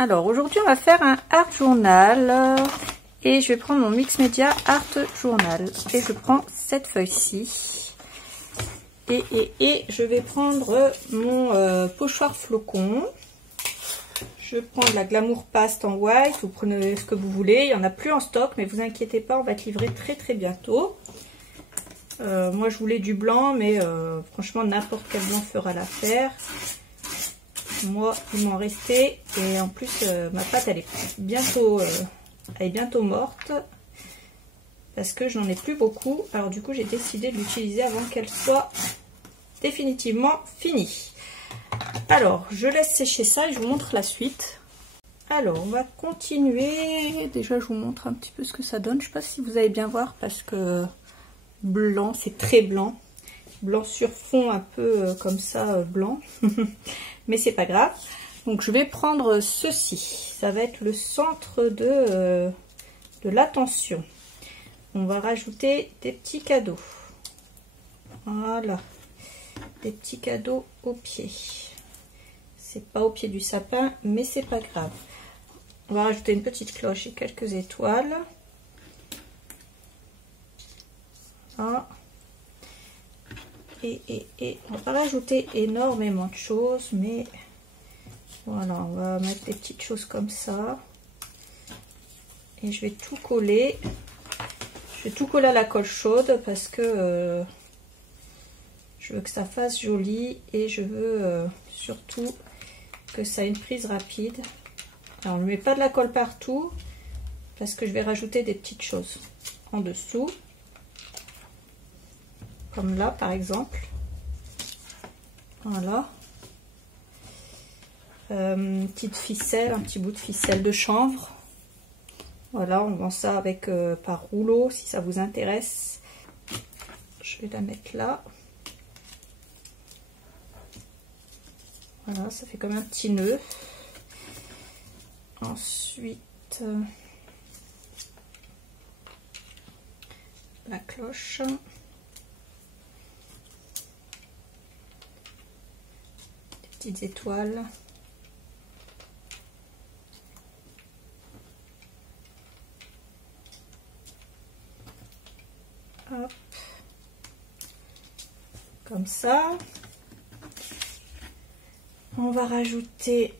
Alors aujourd'hui on va faire un art journal et je vais prendre mon mix média art journal et je prends cette feuille-ci et je vais prendre mon pochoir flocon. Je prends de la Glamour Paste en white, vous prenez ce que vous voulez, il n'y en a plus en stock mais vous inquiétez pas, on va être livré très bientôt. Moi je voulais du blanc mais franchement n'importe quel blanc fera l'affaire. Moi il m'en restait et en plus ma pâte elle est bientôt morte parce que j'en ai plus beaucoup, alors du coup j'ai décidé de l'utiliser avant qu'elle soit définitivement finie. Alors je laisse sécher ça et je vous montre la suite. Alors on va continuer, déjà je vous montre un petit peu ce que ça donne, je sais pas si vous allez bien voir parce que blanc, c'est très blanc sur fond un peu comme ça blanc mais c'est pas grave. Donc je vais prendre ceci, ça va être le centre de l'attention. On va rajouter des petits cadeaux, voilà, des petits cadeaux au pied. C'est pas au pied du sapin mais c'est pas grave. On va rajouter une petite cloche et quelques étoiles. Voilà. Et on va pas rajouter énormément de choses, mais voilà, on va mettre des petites choses comme ça. Et je vais tout coller. Je vais tout coller à la colle chaude parce que je veux que ça fasse joli et je veux surtout que ça ait une prise rapide. Alors, on ne met pas de la colle partout parce que je vais rajouter des petites choses en dessous. Comme là par exemple, voilà, une petite ficelle, un petit bout de ficelle de chanvre, voilà, on vend ça avec par rouleau si ça vous intéresse. Je vais la mettre là, voilà, ça fait comme un petit nœud. Ensuite la cloche. Petites étoiles, hop, comme ça. On va rajouter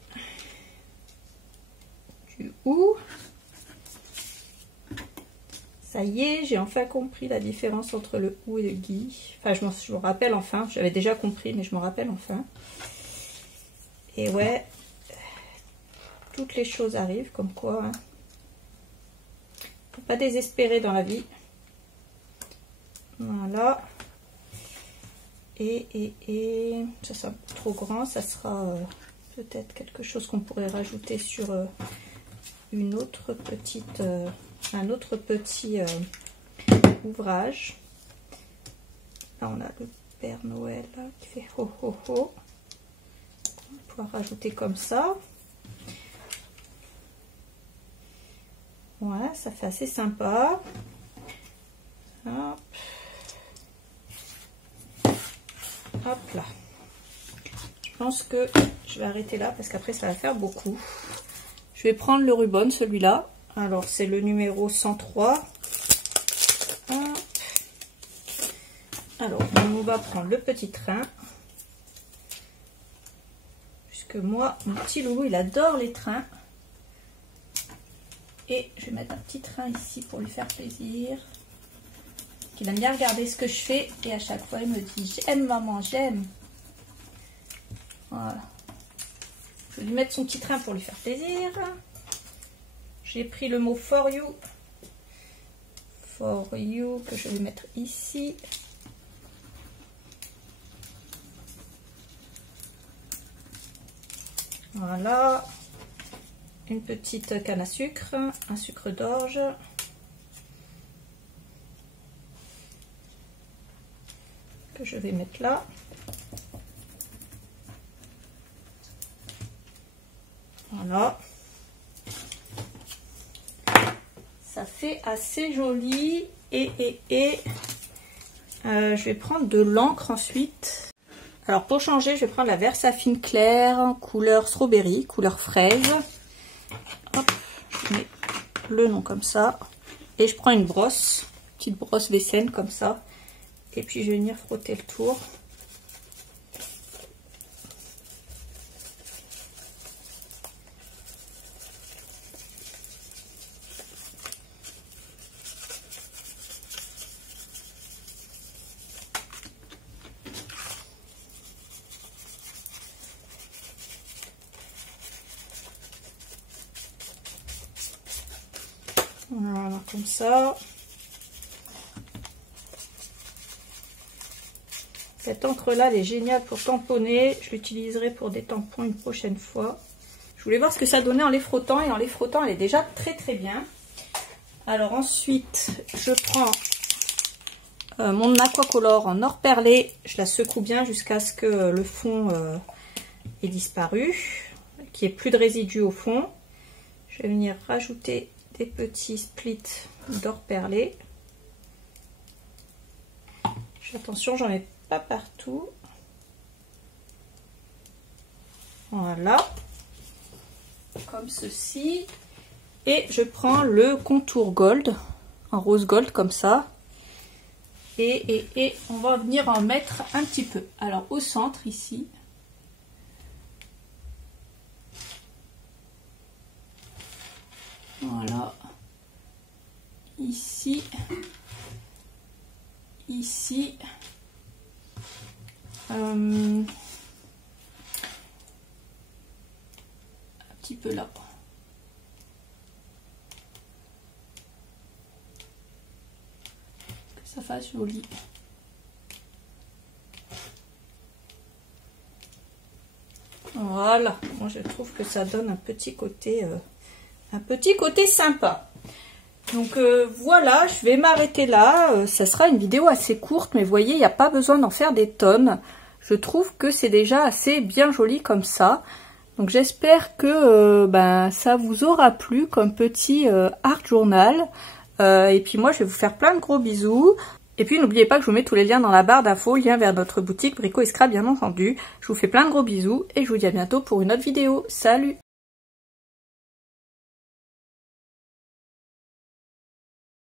du hou. Ça y est, j'ai enfin compris la différence entre le hou et le gui. Enfin, je me rappelle enfin, j'avais déjà compris mais je me rappelle enfin. Et ouais, toutes les choses arrivent, comme quoi, hein. Faut pas désespérer dans la vie. Voilà. Et ça sera trop grand, ça sera peut-être quelque chose qu'on pourrait rajouter sur une autre petite, un autre petit ouvrage. Là, on a le Père Noël là, qui fait ho ho ho. Rajouter comme ça. Ouais, ça fait assez sympa. Hop. Hop là. Je pense que je vais arrêter là parce qu'après ça va faire beaucoup. Je vais prendre le ruban, celui-là. Alors c'est le numéro 103. Hop. Alors on va prendre le petit train. Que moi, mon petit loulou, il adore les trains. Et je vais mettre un petit train ici pour lui faire plaisir. Il aime bien regarder ce que je fais. Et à chaque fois, il me dit, j'aime maman, j'aime. Voilà. Je vais lui mettre son petit train pour lui faire plaisir. J'ai pris le mot for you. For you, que je vais mettre ici. Voilà, une petite canne à sucre, un sucre d'orge, que je vais mettre là. Voilà, ça fait assez joli et je vais prendre de l'encre ensuite. Alors pour changer, je vais prendre la Versafine claire, couleur strawberry, couleur fraise. le nom comme ça. Et je prends une brosse, petite brosse vaisselle comme ça. Et puis je vais venir frotter le tour. Voilà, comme ça. Cette encre là, elle est géniale pour tamponner. Je l'utiliserai pour des tampons une prochaine fois. Je voulais voir ce que ça donnait en les frottant. Et en les frottant, elle est déjà très très bien. Alors ensuite, je prends mon aquacolor en or perlé. Je la secoue bien jusqu'à ce que le fond ait disparu. Qu'il n'y ait plus de résidus au fond. Je vais venir rajouter des petits splits d'or perlé. Attention, j'en ai pas partout. Voilà. Comme ceci. Et je prends le contour gold, en rose gold comme ça. Et on va venir en mettre un petit peu. Alors au centre ici. Voilà. Ici. Ici. Un petit peu là. Que ça fasse joli. Voilà. Moi je trouve que ça donne un petit côté sympa. Donc voilà, je vais m'arrêter là. Ça sera une vidéo assez courte, mais vous voyez, il n'y a pas besoin d'en faire des tonnes. Je trouve que c'est déjà assez bien joli comme ça. Donc j'espère que ça vous aura plu comme petit art journal. Et puis moi, je vais vous faire plein de gros bisous. Et puis n'oubliez pas que je vous mets tous les liens dans la barre d'infos, lien vers notre boutique Brico et Scrap bien entendu. Je vous fais plein de gros bisous et je vous dis à bientôt pour une autre vidéo. Salut!